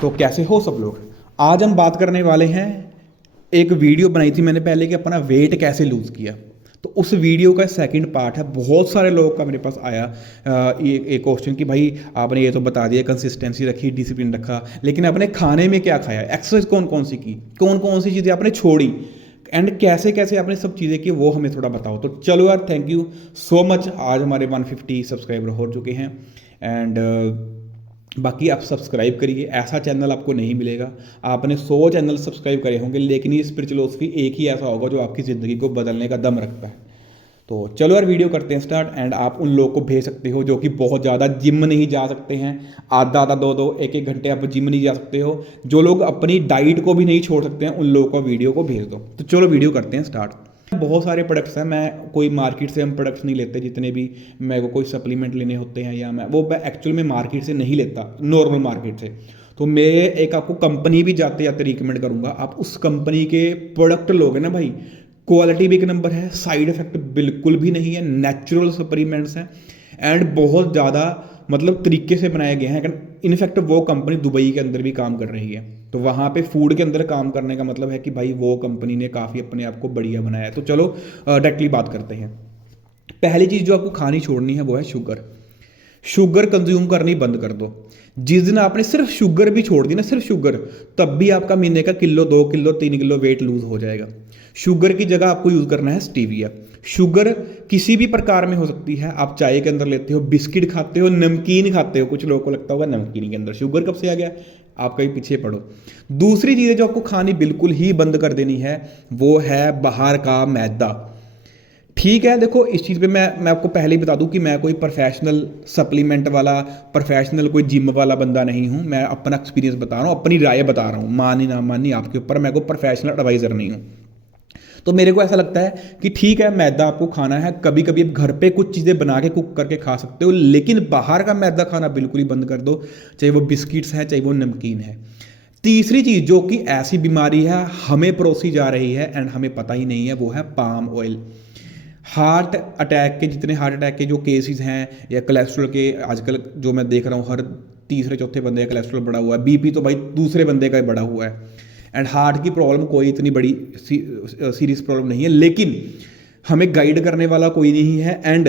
तो कैसे हो सब लोग। आज हम बात करने वाले हैं, एक वीडियो बनाई थी मैंने पहले कि अपना वेट कैसे लूज़ किया। तो उस वीडियो का सेकंड पार्ट है। बहुत सारे लोगों का मेरे पास आया ये एक क्वेश्चन कि भाई आपने ये तो बता दिया, कंसिस्टेंसी रखी, डिसिप्लिन रखा, लेकिन आपने खाने में क्या खाया, एक्सरसाइज कौन कौन सी की, कौन कौन सी चीज़ें आपने छोड़ी, एंड कैसे कैसे आपने सब चीज़ें की, वो हमें थोड़ा बताओ। तो चलो यार, थैंक यू सो मच। आज हमारे 150 सब्सक्राइबर हो चुके हैं। एंड बाकी आप सब्सक्राइब करिए, ऐसा चैनल आपको नहीं मिलेगा। आपने 100 चैनल सब्सक्राइब करे होंगे, लेकिन ये स्पिरिचुअलिटी एक ही ऐसा होगा जो आपकी ज़िंदगी को बदलने का दम रखता है। तो चलो यार, वीडियो करते हैं स्टार्ट। एंड आप उन लोगों को भेज सकते हो जो कि बहुत ज़्यादा जिम नहीं जा सकते हैं, आधा आधा दो दो एक एक घंटे आप जिम नहीं जा सकते हो, जो लोग अपनी डाइट को भी नहीं छोड़ सकते हैं, उन लोगों को वीडियो को भेज दो। तो चलो वीडियो करते हैं स्टार्ट। बहुत सारे प्रोडक्ट्स हैं, मैं कोई मार्केट से हम प्रोडक्ट्स नहीं लेते। जितने भी मेरे को कोई सप्लीमेंट लेने होते हैं या मैं एक्चुअल में मार्केट से नहीं लेता, नॉर्मल मार्केट से। तो मैं एक आपको कंपनी भी जाते जाते रिकमेंड करूंगा, आप उस कंपनी के प्रोडक्ट लोगे ना भाई, क्वालिटी भी एक नंबर है, साइड इफेक्ट बिल्कुल भी नहीं है, नेचुरल सप्लीमेंट्स हैं, एंड बहुत ज़्यादा मतलब तरीके से बनाए गए हैं। इनफैक्ट वो कंपनी दुबई के अंदर भी काम कर रही है, तो वहाँ पे फूड के अंदर काम करने का मतलब है कि भाई वो कंपनी ने काफ़ी अपने आप को बढ़िया बनाया है। तो चलो डायरेक्टली बात करते हैं। पहली चीज़ जो आपको खानी छोड़नी है वो है शुगर। शुगर कंज्यूम करनी बंद कर दो। जिस दिन आपने सिर्फ शुगर भी छोड़ दी ना, सिर्फ शुगर, तब भी आपका महीने का kilo 2 kilo 3 kilo weight lose हो जाएगा। शुगर की जगह आपको यूज करना है स्टीविया। शुगर किसी भी प्रकार में हो सकती है, आप चाय के अंदर लेते हो, बिस्किट खाते हो, नमकीन खाते हो। कुछ लोगों को लगता होगा नमकीन के अंदर शुगर कब से आ गया, आप कहीं पीछे पड़ो। दूसरी चीज़ जो आपको खानी बिल्कुल ही बंद कर देनी है वो है बाहर का मैदा। ठीक है, देखो इस चीज़ पे मैं आपको पहले ही बता दूं कि मैं कोई प्रोफेशनल सप्लीमेंट वाला, प्रोफेशनल कोई जिम वाला बंदा नहीं हूं। मैं अपना एक्सपीरियंस बता रहा हूं, अपनी राय बता रहा हूं, मानी ना मानी आपके ऊपर। मैं कोई प्रोफेशनल एडवाइज़र नहीं हूं। तो मेरे को ऐसा लगता है कि ठीक है, मैदा आपको खाना है, कभी कभी आप घर पे कुछ चीज़ें बना के कुक करके खा सकते हो, लेकिन बाहर का मैदा खाना बिल्कुल ही बंद कर दो, चाहे वो बिस्किट्स है चाहे वो नमकीन है। तीसरी चीज़ जो कि ऐसी बीमारी है हमें परोसी जा रही है एंड हमें पता ही नहीं है, वो है पाम ऑयल। हार्ट अटैक के, जितने हार्ट अटैक के जो केसेस हैं, या कोलेस्ट्रॉल के, आजकल जो मैं देख रहा हूँ हर तीसरे चौथे बंदे का कोलेस्ट्रॉल बढ़ा हुआ है, बीपी तो भाई दूसरे बंदे का ही बढ़ा हुआ है। एंड हार्ट की प्रॉब्लम कोई इतनी बड़ी सीरियस प्रॉब्लम नहीं है, लेकिन हमें गाइड करने वाला कोई नहीं है। एंड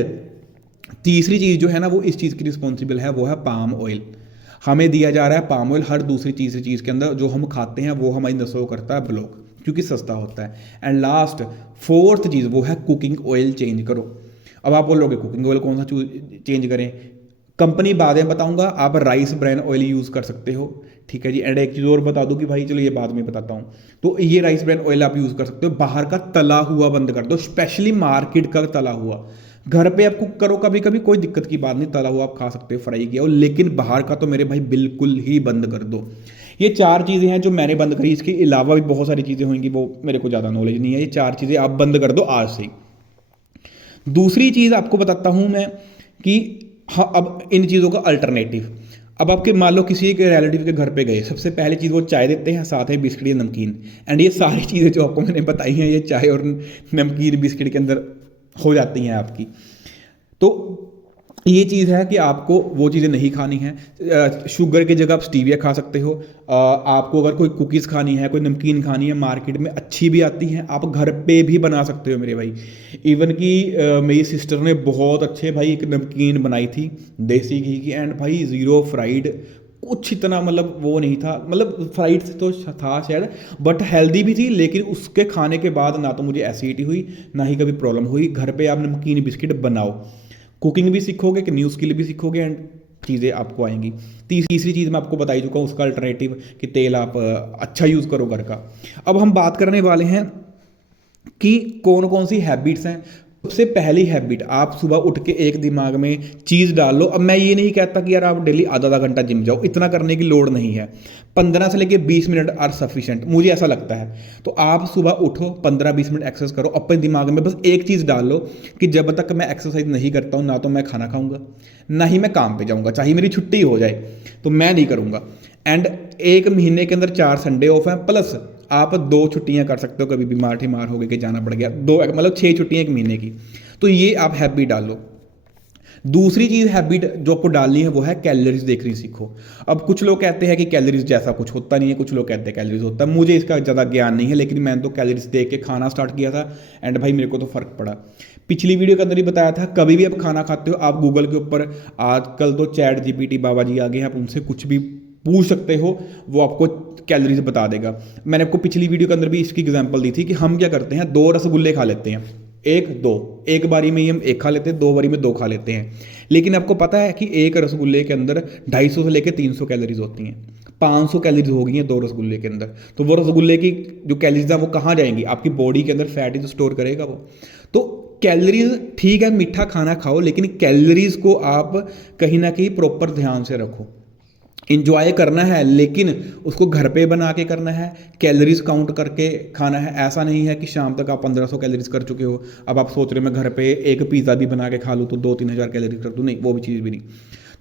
तीसरी चीज़ जो है ना, वो इस चीज़ की रिस्पॉन्सिबल है, वो है पाम ऑयल। हमें दिया जा रहा है पाम ऑयल हर दूसरी तीसरी चीज़ के अंदर, जो हम खाते हैं वो हमारी नसों को करता है ब्लॉक, क्योंकि सस्ता होता है। एंड लास्ट फोर्थ चीज़ वो है कुकिंग ऑयल चेंज करो। अब आप बोलोगे कुकिंग ऑयल कौन सा चेंज करें, कंपनी बाद में बताऊंगा। आप राइस ब्रान ऑयल यूज़ कर सकते हो, ठीक है जी। एंड एक चीज़ और बता दूं कि भाई चलो ये बाद में बताता हूँ। तो ये राइस ब्रान ऑयल आप यूज़ कर सकते हो। बाहर का तला हुआ बंद कर दो, स्पेशली मार्केट का तला हुआ। घर पे आप कुक करो कभी कभी, कोई दिक्कत की बात नहीं, तला हुआ आप खा सकते हो, फ्राई किया हो, लेकिन बाहर का तो मेरे भाई बिल्कुल ही बंद कर दो। ये चार चीज़ें हैं जो मैंने बंद करी। इसके अलावा भी बहुत सारी चीज़ें होंगी, वो मेरे को ज़्यादा नॉलेज नहीं है। ये चार चीज़ें आप बंद कर दो आज से। दूसरी चीज़ आपको बताता हूँ मैं कि हाँ, अब इन चीज़ों का अल्टरनेटिव। अब आपके मान लो किसी के रिलेटिव के घर पे गए, सबसे पहली चीज़ वो चाय देते हैं, साथ में बिस्किट या नमकीन। एंड ये सारी चीज़ें जो आपको मैंने बताई हैं, ये चाय और नमकीन बिस्किट के अंदर हो जाती हैं आपकी। तो ये चीज़ है कि आपको वो चीज़ें नहीं खानी है। शुगर की जगह आप स्टीविया खा सकते हो। आपको अगर कोई कुकीज़ खानी है, कोई नमकीन खानी है, मार्केट में अच्छी भी आती हैं, आप घर पे भी बना सकते हो मेरे भाई। इवन कि मेरी सिस्टर ने बहुत अच्छे भाई एक नमकीन बनाई थी देसी घी की, एंड भाई ज़ीरो फ्राइड, कुछ इतना मतलब वो नहीं था, मतलब फ्राइड से तो था शायद, बट हेल्दी भी थी। लेकिन उसके खाने के बाद ना तो मुझे एसिडिटी हुई, ना ही कभी प्रॉब्लम हुई। घर पे आप नमकीन बिस्किट बनाओ, कुकिंग भी सीखोगे, कि न्यू स्किल भी सीखोगे, एंड चीज़ें आपको आएंगी। तीसरी चीज़ मैं आपको बता ही चुका हूँ, उसका अल्टरनेटिव कि तेल आप अच्छा यूज़ करो घर का। अब हम बात करने वाले हैं कि कौन कौन सी हैबिट्स हैं। सबसे पहली हैबिट, आप सुबह उठ के एक दिमाग में चीज़ डाल लो। अब मैं ये नहीं कहता कि यार आप डेली आधा आधा घंटा जिम जाओ, इतना करने की लोड़ नहीं है। 15 से लेके 20 मिनट आर सफिशेंट, मुझे ऐसा लगता है। तो आप सुबह उठो, 15-20 मिनट एक्सरसाइज करो, अपने दिमाग में बस एक चीज़ डाल लो कि जब तक मैं एक्सरसाइज नहीं करता हूँ, ना तो मैं खाना खाऊंगा, ना ही मैं काम पे जाऊँगा, चाहे मेरी छुट्टी हो जाए तो मैं नहीं करूँगा। एंड एक महीने के अंदर 4 संडे ऑफ हैं, प्लस आप 2 छुट्टियां कर सकते हो, कभी बीमार हो गए कि जाना पड़ गया, 2 मतलब 6 छुट्टियां एक महीने की। तो ये आप हैबिट डालो। दूसरी चीज़ हैबिट जो आपको डालनी है वो है कैलोरीज देखनी सीखो। अब कुछ लोग कहते हैं कि कैलोरीज जैसा कुछ होता नहीं है, कुछ लोग कहते हैं कैलोरीज होता है, मुझे इसका ज़्यादा ज्ञान नहीं है, लेकिन मैंने तो कैलोरीज देख के खाना स्टार्ट किया था एंड भाई मेरे को तो फ़र्क पड़ा। पिछली वीडियो के अंदर ही बताया था, कभी भी आप खाना खाते हो आप गूगल के ऊपर, आजकल तो चैट जीपीटी बाबा जी आ गए हैं, आप उनसे कुछ भी पूछ सकते हो, वो आपको कैलोरीज बता देगा। मैंने आपको पिछली वीडियो के अंदर भी इसकी एग्जांपल दी थी कि हम क्या करते हैं, 2 रसगुल्ले खा लेते हैं, एक बारी में ही हम 1 खा लेते हैं, 2 बारी में 2 खा लेते हैं। लेकिन आपको पता है कि एक रसगुल्ले के अंदर 250 से लेकर 300 कैलोरीज होती हैं, 500 कैलोरीज हो गई हैं 2 रसगुल्ले के अंदर। तो वो रसगुल्ले की जो कैलोरीज है वो कहाँ जाएंगी, आपकी बॉडी के अंदर फैट ही तो स्टोर करेगा वो। तो कैलोरीज ठीक है, मीठा खाना खाओ, लेकिन कैलोरीज को आप कहीं ना कहीं प्रॉपर ध्यान से रखो। इंजॉय करना है लेकिन उसको घर पे बना के करना है, कैलोरीज काउंट करके खाना है। ऐसा नहीं है कि शाम तक आप 1500 कैलोरीज कर चुके हो, अब आप सोच रहे हो मैं घर पे एक पिज़्ज़ा भी बना के खा लूँ तो 2-3 हज़ार कैलोरीज कर दूँ, नहीं वो भी चीज़ भी नहीं।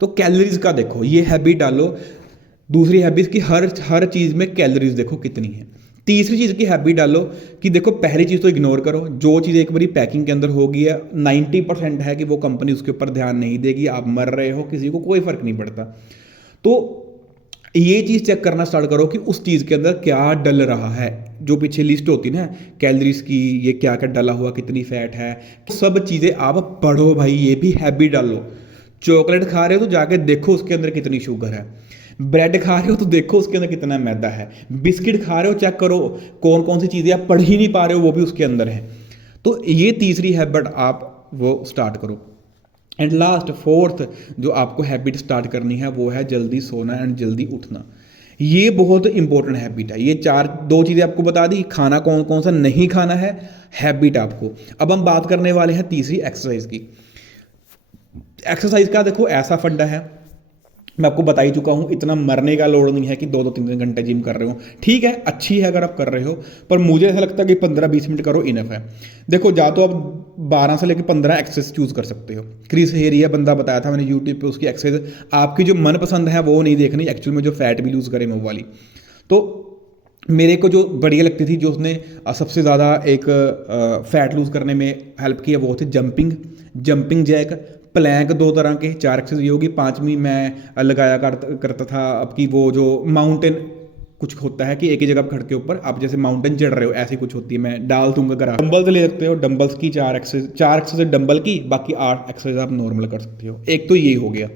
तो कैलोरीज का देखो, ये हैबिट डालो। दूसरी हैबिट की हर चीज़ में कैलोरीज देखो कितनी है। तीसरी चीज़ की हैबिट डालो कि देखो, पहली चीज़ तो इग्नोर करो, जो चीज़ एक बारी पैकिंग के अंदर होगी है 90% है कि वो कंपनी उसके ऊपर ध्यान नहीं देगी, आप मर रहे हो, किसी को कोई फ़र्क नहीं पड़ता। तो ये चीज़ चेक करना स्टार्ट करो कि उस चीज़ के अंदर क्या डल रहा है। जो पीछे लिस्ट होती है ना कैलोरीज की, ये क्या क्या डला हुआ, कितनी फैट है, सब चीज़ें आप पढ़ो भाई, ये भी हैबिट डालो। चॉकलेट खा रहे हो तो जाके देखो उसके अंदर कितनी शुगर है, ब्रेड खा रहे हो तो देखो उसके अंदर कितना मैदा है, बिस्किट खा रहे हो चेक करो कौन कौन सी चीज़ें आप पढ़ ही नहीं पा रहे हो वो भी उसके अंदर है। तो ये तीसरी हैबिट आप वो स्टार्ट करो। एंड लास्ट फोर्थ जो आपको हैबिट स्टार्ट करनी है वो है जल्दी सोना एंड जल्दी उठना। ये बहुत इंपॉर्टेंट हैबिट है। ये 2 चीज़ें आपको बता दी, खाना कौन कौन सा नहीं खाना है, हैबिट आपको। अब हम बात करने वाले हैं तीसरी एक्सरसाइज की। एक्सरसाइज का देखो ऐसा फंडा है, मैं आपको बता ही चुका हूँ, इतना मरने का लोड नहीं है कि 2-3 घंटे जिम कर रहे हो। ठीक है, अच्छी है अगर आप कर रहे हो, पर मुझे ऐसा लगता है कि 15-20 मिनट करो इनफ है। देखो, जा तो आप 12 से लेकर 15 एक्सरसाइज चूज कर सकते हो। क्रिस हेरिया बंदा बताया था मैंने यूट्यूब पे, उसकी एक्सरसाइज आपकी जो मनपसंद है वो नहीं देखनी, एक्चुअल में जो फैट भी लूज करे वो वाली। तो मेरे को जो बढ़िया लगती थी, जो उसने सबसे ज़्यादा एक फैट लूज करने में हेल्प की है, वो थी जंपिंग जैक, प्लैंक, 2 तरह के 4 एक्सरसाइज होगी। 5वीं मैं लगाया करता था आपकी वो जो माउंटेन कुछ होता है कि एक ही जगह खड़ के ऊपर आप जैसे माउंटेन चढ़ रहे हो, ऐसी कुछ होती है, मैं डाल दूंगा। अगर डंबल्स ले सकते हो, डंबल्स की 4 एक्सरसाइज डंबल की, बाकी 8 एक्सरसाइज आप नॉर्मल कर सकते हो। एक तो ये हो गया।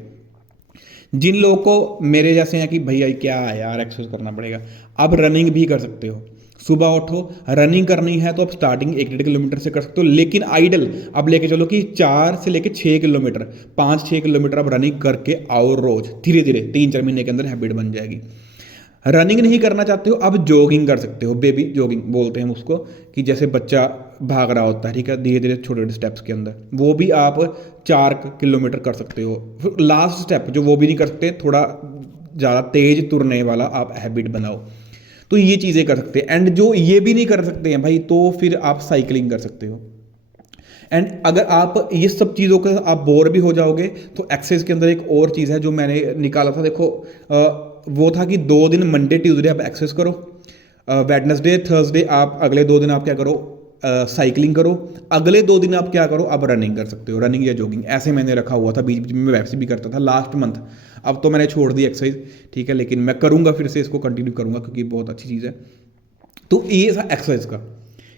जिन लोगों को मेरे जैसे हैं कि भैया क्या है यार एक्सरसाइज करना पड़ेगा, आप रनिंग भी कर सकते हो। सुबह उठो, रनिंग करनी है तो आप स्टार्टिंग 1-1.5 किलोमीटर से कर सकते हो, लेकिन आइडल अब लेके चलो कि 4 से लेके 6 किलोमीटर, 5-6 किलोमीटर आप रनिंग करके आओ रोज, धीरे धीरे 3-4 महीने के अंदर हैबिट बन जाएगी। रनिंग नहीं करना चाहते हो, अब जॉगिंग कर सकते हो, बेबी जॉगिंग बोलते हैं उसको, कि जैसे बच्चा भाग रहा होता है, ठीक है, धीरे धीरे छोटे छोटे स्टेप्स के अंदर, वो भी आप 4 किलोमीटर कर सकते हो। फिर लास्ट स्टेप जो वो भी नहीं कर सकते, थोड़ा ज़्यादा तेज तुरने वाला आप हैबिट बनाओ। तो ये चीज़ें कर सकते हैं। एंड जो ये भी नहीं कर सकते हैं भाई, तो फिर आप साइकिलिंग कर सकते हो। एंड अगर आप ये सब चीज़ों का आप बोर भी हो जाओगे तो एक्सरसाइज के अंदर एक और चीज़ है जो मैंने निकाला था, देखो वो था कि 2 दिन मंडे ट्यूसडे आप एक्सरसाइज करो, वेडनेसडे थर्सडे आप अगले 2 दिन आप क्या करो, साइकिलिंग करो, अगले 2 दिन आप क्या करो, आप रनिंग कर सकते हो, रनिंग या जॉगिंग, ऐसे मैंने रखा हुआ था। बीच बीच में वैसे भी करता था लास्ट मंथ, अब तो मैंने छोड़ दी एक्सरसाइज, ठीक है, लेकिन मैं करूँगा फिर से, इसको कंटिन्यू करूँगा क्योंकि बहुत अच्छी चीज़ है। तो ये था एक्सरसाइज का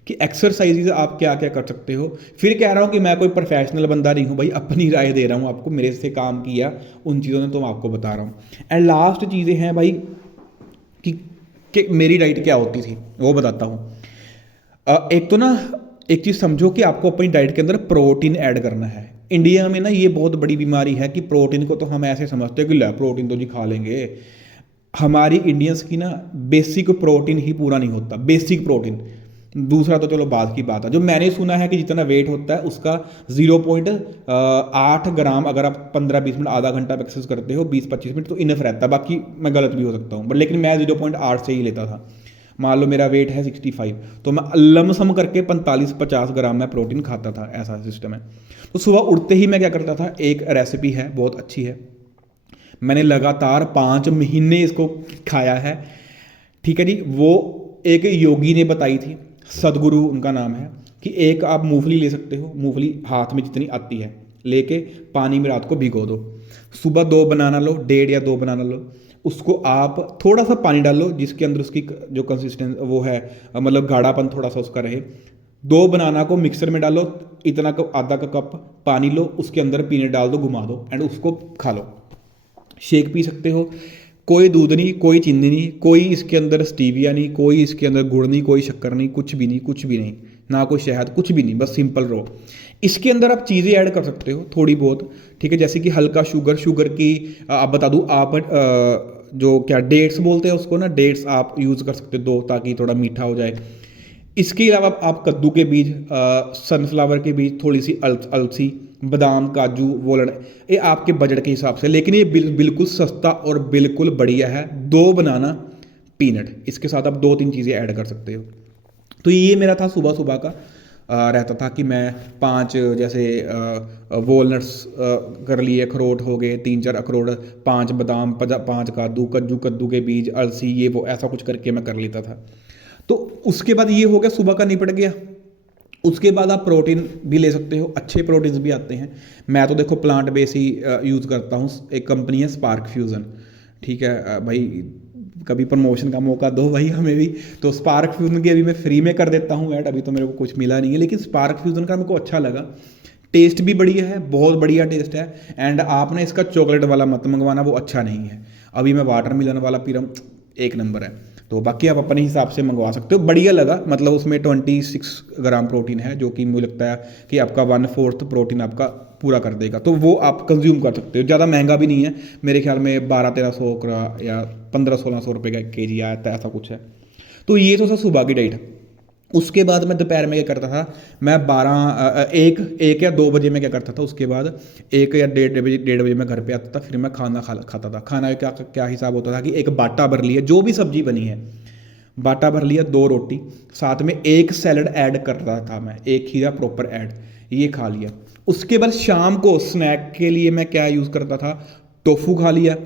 कि एक्सरसाइजेज आप क्या क्या कर सकते हो। फिर कह रहा हूँ कि मैं कोई प्रोफेशनल बंदा नहीं हूँ भाई, अपनी राय दे रहा हूँ आपको, मेरे से काम किया उन चीज़ों ने तो मैं आपको बता रहा हूँ। एंड लास्ट चीज़ें हैं भाई कि मेरी डाइट क्या होती थी वो बताता हूँ। एक तो ना एक चीज़ समझो कि आपको अपनी डाइट के अंदर प्रोटीन ऐड करना है। इंडिया में ना ये बहुत बड़ी बीमारी है कि प्रोटीन को तो हम ऐसे समझते हैं कि ला प्रोटीन तो जी खा लेंगे। हमारी इंडियंस की ना बेसिक प्रोटीन ही पूरा नहीं होता, बेसिक प्रोटीन। दूसरा तो चलो बात की बात है, जो मैंने सुना है कि जितना वेट होता है उसका 0.8 ग्राम, अगर आप 15-20 मिनट आधा घंटा एक्सरसाइज करते हो 20-25 मिनट तो इनफ रहता है। बाकी मैं गलत भी हो सकता हूँ, बट लेकिन मैं 0.8 से ही लेता था। मान लो मेरा वेट है 65, तो मैं लमसम करके 45-50 ग्राम में प्रोटीन खाता था, ऐसा सिस्टम है। तो सुबह उठते ही मैं क्या करता था, एक रेसिपी है बहुत अच्छी है, मैंने लगातार 5 महीने इसको खाया है, ठीक है जी। वो एक योगी ने बताई थी, सदगुरु उनका नाम है, कि एक आप मूंगफली ले सकते हो, मूंगफली हाथ में जितनी आती है, लेके पानी में रात को भिगो दो। सुबह 2 बनाना लो, 1.5 या 2 बनाना लो, उसको आप थोड़ा सा पानी डाल लो जिसके अंदर उसकी जो कंसिस्टेंस वो है, मतलब गाढ़ापन थोड़ा सा उसका रहे। 2 बनाना को मिक्सर में डालो, इतना कप, आधा का कप पानी लो, उसके अंदर पीनट डाल दो, घुमा दो एंड उसको खा लो। शेक पी सकते हो, कोई दूध नहीं, कोई चीनी नहीं, कोई इसके अंदर स्टीविया नहीं, कोई इसके अंदर गुड़ नहीं, कोई शक्कर नहीं, कुछ भी नहीं, कुछ भी नहीं, ना कोई शहद, कुछ भी नहीं, बस सिंपल रो। इसके अंदर आप चीज़ें ऐड कर सकते हो थोड़ी बहुत, ठीक है, जैसे कि हल्का शुगर, शुगर की आप बता दूँ आप जो क्या डेट्स बोलते हैं उसको ना, डेट्स आप यूज़ कर सकते हो 2 ताकि थोड़ा मीठा हो जाए। इसके अलावा आप कद्दू के बीज, सनफ्लावर के बीज, थोड़ी सी अलसी, बादाम, काजू, वोलड, ये आपके बजट के हिसाब से, लेकिन ये बिल्कुल सस्ता और बिल्कुल बढ़िया है। 2 बनाना, पीनट, इसके साथ आप 2-3 चीज़ें ऐड कर सकते हो। तो ये मेरा था सुबह सुबह का, रहता था कि मैं 5 जैसे वॉलनट्स कर लिए, अखरोट हो गए 3-4 अखरोट, 5 बादाम, 5 काजू, कद्दू के बीज, अलसी, ये वो ऐसा कुछ करके मैं कर लेता था। तो उसके बाद ये हो गया, सुबह का निपट गया। उसके बाद आप प्रोटीन भी ले सकते हो, अच्छे प्रोटीन्स भी आते हैं। मैं तो देखो प्लांट बेस ही यूज़ करता हूँ। एक कंपनी है स्पार्क फ्यूज़न, ठीक है भाई, कभी प्रमोशन का मौका दो भाई हमें भी। तो स्पार्क फ्यूज़न की अभी मैं फ्री में कर देता हूँ ऐड, अभी तो मेरे को कुछ मिला नहीं है, लेकिन स्पार्क फ्यूज़न का मेरे को अच्छा लगा। टेस्ट भी बढ़िया है, बहुत बढ़िया टेस्ट है। एंड आपने इसका चॉकलेट वाला मत मंगवाना, वो अच्छा नहीं है। अभी मैं वाटर मिलन वाला पी रहा हूँ, 1 नंबर है। तो बाकी आप अपने हिसाब से मंगवा सकते हो, बढ़िया लगा। मतलब उसमें 26 ग्राम प्रोटीन है, जो कि मुझे लगता है कि आपका 1/4 प्रोटीन आपका पूरा कर देगा। तो वो आप कंज्यूम कर सकते हो, ज़्यादा महंगा भी नहीं है, मेरे ख्याल में 1200-1300 का या 1500-1600 रुपये का केजी आया था, ऐसा कुछ है। तो ये तो था सुबह की डाइट। उसके बाद मैं दोपहर में क्या करता था, मैं 1 या 2 बजे में क्या करता था, उसके बाद 1 या 1:30 बजे मैं घर पे आता था, फिर मैं खाना खाता था। खाना का क्या हिसाब होता था कि एक बाटा भर लिया, जो भी सब्जी बनी है बाटा भर लिया, 2 रोटी, साथ में 1 सैलड ऐड करता था मैं, 1 खीरा प्रॉपर ऐड, ये खा लिया। उसके बाद शाम को स्नैक के लिए मैं क्या यूज़ करता था, टोफू खा लिया,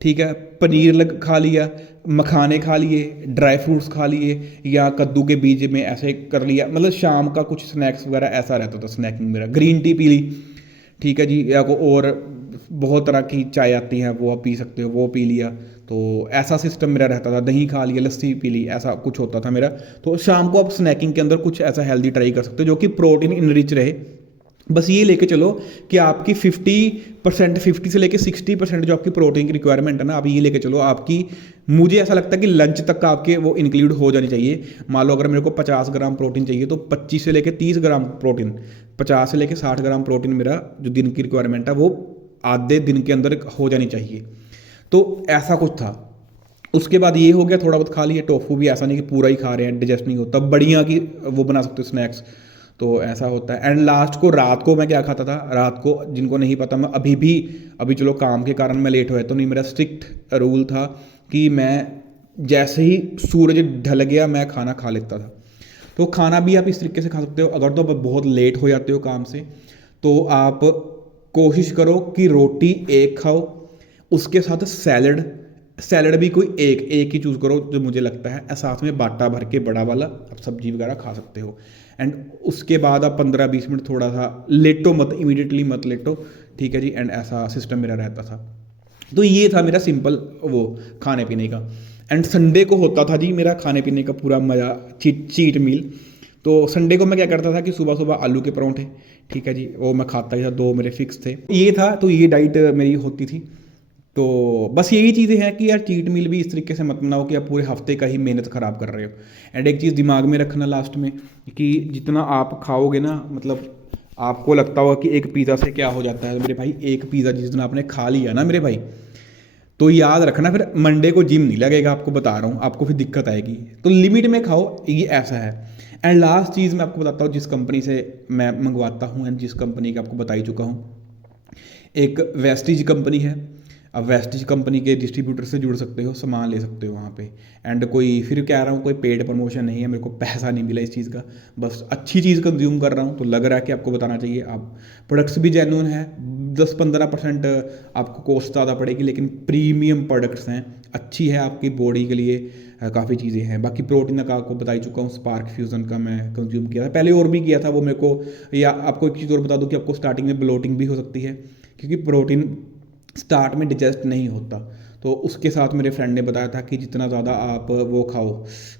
ठीक है, पनीर खा लिया, मखाने खा लिए, ड्राई फ्रूट्स खा लिए, या कद्दू के बीज में ऐसे कर लिया। मतलब शाम का कुछ स्नैक्स वगैरह ऐसा रहता था स्नैकिंग मेरा। ग्रीन टी पी ली, ठीक है जी, या को और बहुत तरह की चाय आती है, वो आप पी सकते हो, वो पी लिया। तो ऐसा सिस्टम मेरा रहता था। दही खा लिया, लस्सी पी ली, ऐसा कुछ होता था मेरा। तो शाम को आप स्नैकिंग के अंदर कुछ ऐसा हेल्दी ट्राई कर सकते हो जो कि प्रोटीन इनरिच रहे। बस ये लेके चलो कि आपकी 50% 50 से लेके 60% जो आपकी प्रोटीन की रिक्वायरमेंट है ना, आप ये लेके चलो आपकी। मुझे ऐसा लगता है कि लंच तक आपके वो इंक्लूड हो जानी चाहिए। मान लो अगर मेरे को 50 ग्राम प्रोटीन चाहिए, तो 25 से लेके 30 ग्राम प्रोटीन, 50 से लेके 60 ग्राम प्रोटीन मेरा जो दिन की रिक्वायरमेंट है वो आधे दिन के अंदर हो जानी चाहिए। तो ऐसा कुछ था। उसके बाद ये हो गया, थोड़ा बहुत खा लिया। टोफू भी ऐसा नहीं कि पूरा ही खा रहे हैं, डाइजेस्ट नहीं होता, बढ़िया की वो बना सकते हो स्नैक्स। तो ऐसा होता है। एंड लास्ट को रात को मैं क्या खाता था, रात को जिनको नहीं पता, मैं अभी चलो काम के कारण मैं लेट हुआ तो नहीं, मेरा स्ट्रिक्ट रूल था कि मैं जैसे ही सूरज ढल गया मैं खाना खा लेता था। तो खाना भी आप इस तरीके से खा सकते हो। अगर तो आप बहुत लेट हो जाते हो काम से, तो आप कोशिश करो कि रोटी 1 खाओ, उसके साथ सैलड, सैलड भी कोई एक ही चूज़ करो जो मुझे लगता है, साथ में बाटा भर के बड़ा वाला आप सब्जी वगैरह खा सकते हो। एंड उसके बाद आप 15-20 मिनट थोड़ा सा लेटो, मत इमीडिएटली मत लेटो, ठीक है जी। एंड ऐसा सिस्टम मेरा रहता था। तो ये था मेरा सिंपल वो खाने पीने का। एंड संडे को होता था जी मेरा खाने पीने का पूरा मज़ा, चीट मील। तो संडे को मैं क्या करता था कि सुबह सुबह आलू के परोंठे, ठीक है जी, वो मैं खाता ही था, 2 मेरे फिक्स थे। ये था, तो ये डाइट मेरी होती थी। तो बस यही चीज़ें हैं कि यार चीट मील भी इस तरीके से मत बनाओ कि आप पूरे हफ्ते का ही मेहनत ख़राब कर रहे हो। एंड एक चीज़ दिमाग में रखना लास्ट में, कि जितना आप खाओगे ना, मतलब आपको लगता होगा कि एक पिज़्ज़ा से क्या हो जाता है मेरे भाई, एक पिज़्ज़ा जिस दिन आपने खा लिया ना मेरे भाई, तो याद रखना फिर मंडे को जिम नहीं लगेगा, आपको बता रहा हूँ, आपको फिर दिक्कत आएगी। तो लिमिट में खाओ, ये ऐसा है। एंड लास्ट चीज़ मैं आपको बताता हूँ, जिस कंपनी से मैं मंगवाता हूँ एंड जिस कंपनी का आपको बता ही चुका हूँ, एक वेस्टीज कंपनी है। अब वेस्टीज कंपनी के डिस्ट्रीब्यूटर से जुड़ सकते हो, सामान ले सकते हो वहाँ पे। एंड कोई फिर कह रहा हूँ कोई पेड प्रमोशन नहीं है, मेरे को पैसा नहीं मिला इस चीज़ का, बस अच्छी चीज़ कंज्यूम कर रहा हूँ तो लग रहा है कि आपको बताना चाहिए। आप प्रोडक्ट्स भी जेन्युइन है, 10-15% आपको कॉस्ट ज़्यादा पड़ेगी, लेकिन प्रीमियम प्रोडक्ट्स हैं, अच्छी है आपकी बॉडी के लिए, काफ़ी चीज़ें हैं। बाकी प्रोटीन का आपको बता ही चुका हूँ, स्पार्क फ्यूज़न का मैं कंज्यूम किया था, पहले और भी किया था वो मेरे को। या आपको एक चीज़ और बता दूँ कि आपको स्टार्टिंग में ब्लोटिंग भी हो सकती है, क्योंकि प्रोटीन स्टार्ट में डिजेस्ट नहीं होता। तो उसके साथ मेरे फ्रेंड ने बताया था कि जितना ज़्यादा आप वो खाओ,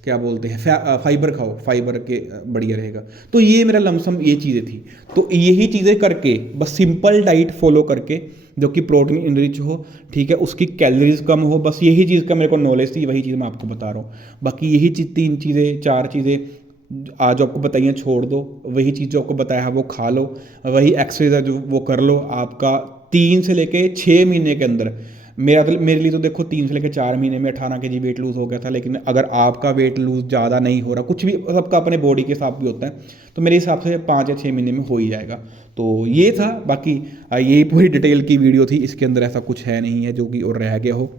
क्या बोलते हैं, फाइबर खाओ, फाइबर के बढ़िया रहेगा। तो ये मेरा लमसम ये चीज़ें थी। तो यही चीज़ें करके, बस सिंपल डाइट फॉलो करके जो कि प्रोटीन इनरिच हो, ठीक है, उसकी कैलोरीज कम हो, बस यही चीज़ का मेरे को नॉलेज थी, वही चीज़ मैं आपको बता रहा हूँ। बाकी यही चीज़ 3 चीज़ें 4 चीज़ें आज आपको बताइए छोड़ दो, वही चीज़ जो आपको बताया है वो खा लो, वही एक्सरसाइज जो वो कर लो। आपका 3 से लेके 6 महीने के अंदर, मेरे लिए तो देखो 3 से लेकर 4 महीने में 18 kg वेट लूज़ हो गया था। लेकिन अगर आपका वेट लूज़ ज़्यादा नहीं हो रहा, कुछ भी, सबका अपने बॉडी के हिसाब भी होता है, तो मेरे हिसाब से 5 या 6 महीने में हो ही जाएगा। तो ये था। बाकी यही पूरी डिटेल की वीडियो थी, इसके अंदर ऐसा कुछ है नहीं है जो कि और रह गया हो।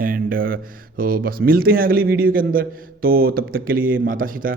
एंड तो बस मिलते हैं अगली वीडियो के अंदर। तो तब तक के लिए माता सीता।